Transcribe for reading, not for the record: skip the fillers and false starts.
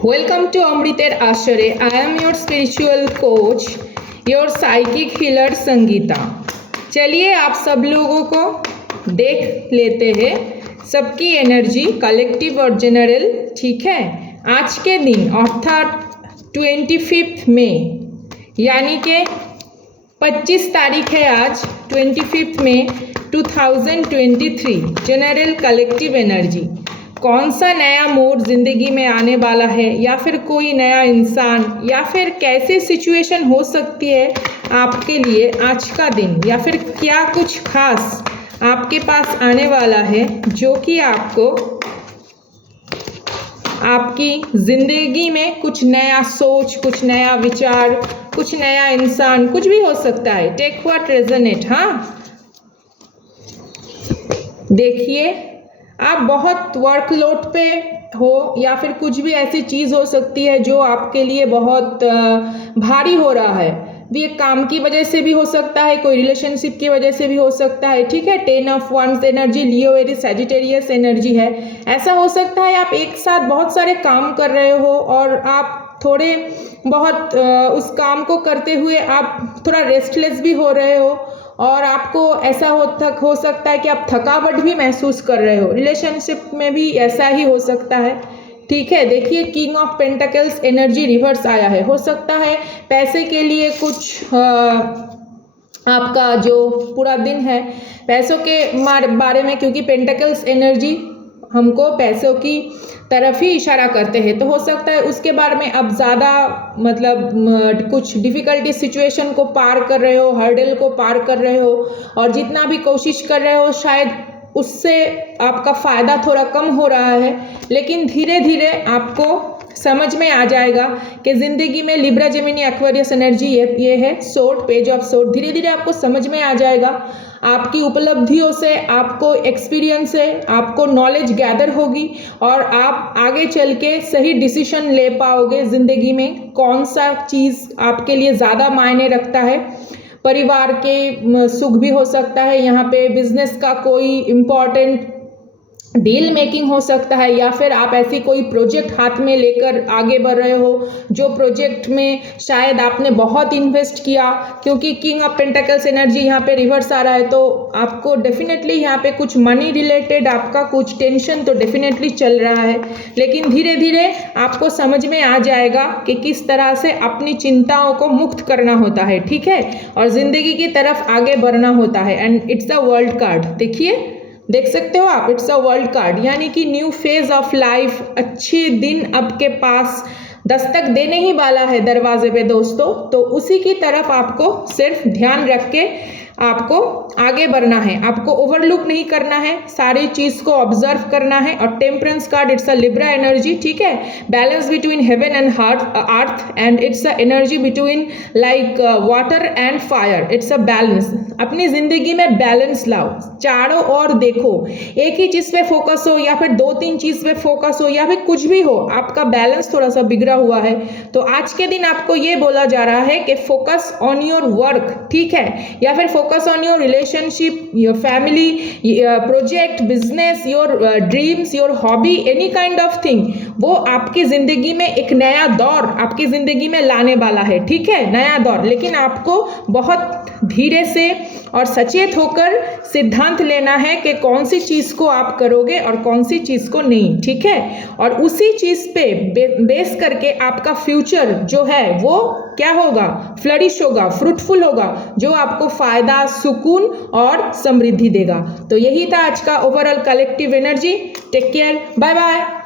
Welcome to Amriter Ashare. I am your spiritual coach, your psychic healer Sangeeta. चलिए आप सब लोगों को देख लेते हैं सबकी एनर्जी कलेक्टिव और जनरल, ठीक है। आज के दिन अर्थात 25 मई यानी कि 25 तारीख है आज, 25 मई 2023। जनरल कलेक्टिव एनर्जी, कौन सा नया मोड ज़िंदगी में आने वाला है, या फिर कोई नया इंसान, या फिर कैसे सिचुएशन हो सकती है आपके लिए आज का दिन, या फिर क्या कुछ खास आपके पास आने वाला है जो कि आपको आपकी ज़िंदगी में कुछ नया सोच, कुछ नया विचार, कुछ नया इंसान, कुछ भी हो सकता है। Take what resonate. हाँ, देखिए आप बहुत वर्कलोड पे हो, या फिर कुछ भी ऐसी चीज़ हो सकती है जो आपके लिए बहुत भारी हो रहा है। भी एक काम की वजह से भी हो सकता है, कोई रिलेशनशिप की वजह से भी हो सकता है, ठीक है। 10 of wands energy, Leo Aries Sagittarius energy है। ऐसा हो सकता है आप एक साथ बहुत सारे काम कर रहे हो और आप थोड़े बहुत उस काम को करते हुए आप थोड़ा रेस्टलेस भी हो रहे हो, और आपको ऐसा हो सकता है कि आप थकावट भी महसूस कर रहे हो। रिलेशनशिप में भी ऐसा ही हो सकता है, ठीक है। देखिए king of pentacles energy reverse आया है। हो सकता है पैसे के लिए कुछ आपका जो पूरा दिन है पैसों के बारे में, क्योंकि पेंटाकल्स एनर्जी हमको पैसों की तरफ ही इशारा करते हैं, तो हो सकता है उसके बारे में अब ज़्यादा कुछ डिफ़िकल्टी सिचुएशन को पार कर रहे हो, हर्डल को पार कर रहे हो, और जितना भी कोशिश कर रहे हो शायद उससे आपका फ़ायदा थोड़ा कम हो रहा है। लेकिन धीरे धीरे आपको समझ में आ जाएगा कि ज़िंदगी में लिब्रा जेमिनी एक्वेरियस एनर्जी ये है सोर्ड, पेज ऑफ सोर्ड। धीरे धीरे आपको समझ में आ जाएगा, आपकी उपलब्धियों से, आपको एक्सपीरियंस से आपको नॉलेज गैदर होगी, और आप आगे चल के सही डिसीजन ले पाओगे ज़िंदगी में। कौन सा चीज़ आपके लिए ज़्यादा मायने रखता है, परिवार के सुख भी हो सकता है, यहाँ पे बिजनेस का कोई इम्पॉर्टेंट डील मेकिंग हो सकता है, या फिर आप ऐसी कोई प्रोजेक्ट हाथ में लेकर आगे बढ़ रहे हो जो प्रोजेक्ट में शायद आपने बहुत इन्वेस्ट किया, क्योंकि किंग ऑफ पेंटाकल्स एनर्जी यहाँ पे रिवर्स आ रहा है, तो आपको डेफिनेटली यहाँ पे कुछ मनी रिलेटेड आपका कुछ टेंशन तो डेफिनेटली चल रहा है। लेकिन धीरे धीरे आपको समझ में आ जाएगा कि किस तरह से अपनी चिंताओं को मुक्त करना होता है, ठीक है, और ज़िंदगी की तरफ आगे बढ़ना होता है। And it's the world card, देखिए देख सकते हो आप, इट्स अ वर्ल्ड कार्ड, यानी कि न्यू फेज ऑफ लाइफ, अच्छे दिन आपके पास दस्तक देने ही वाला है दरवाजे पे दोस्तों। तो उसी की तरफ आपको सिर्फ ध्यान रख के आपको आगे बढ़ना है, आपको ओवरलुक नहीं करना है, सारी चीज़ को ऑब्जर्व करना है। और temperance card, it's a Libra energy, ठीक है। Balance between heaven and earth, and it's a energy between like water and fire. It's a balance. अपनी ज़िंदगी में बैलेंस लाओ, चारों ओर देखो, एक ही चीज़ पे फोकस हो या फिर 2-3 चीज़ पे फोकस हो, या फिर कुछ भी हो, आपका बैलेंस थोड़ा सा बिगड़ा हुआ है। तो आज के दिन आपको ये बोला जा रहा है कि फोकस ऑन योर वर्क, ठीक है, या फिर focus on your relationship, your family, project, business, your dreams, your hobby, any kind of thing. वो आपकी ज़िंदगी में एक नया दौर आपकी ज़िंदगी में लाने वाला है, ठीक है, नया दौर। लेकिन आपको बहुत धीरे से और सचेत होकर सिद्धांत लेना है कि कौन सी चीज़ को आप करोगे और कौन सी चीज़ को नहीं, ठीक है। और उसी चीज़ पे बेस करके आपका फ्यूचर जो है वो क्या होगा, फ्लरिश होगा, फ्रूटफुल होगा, जो आपको फ़ायदा, सुकून और समृद्धि देगा। तो यही था आज का overall collective energy. Take care, bye bye.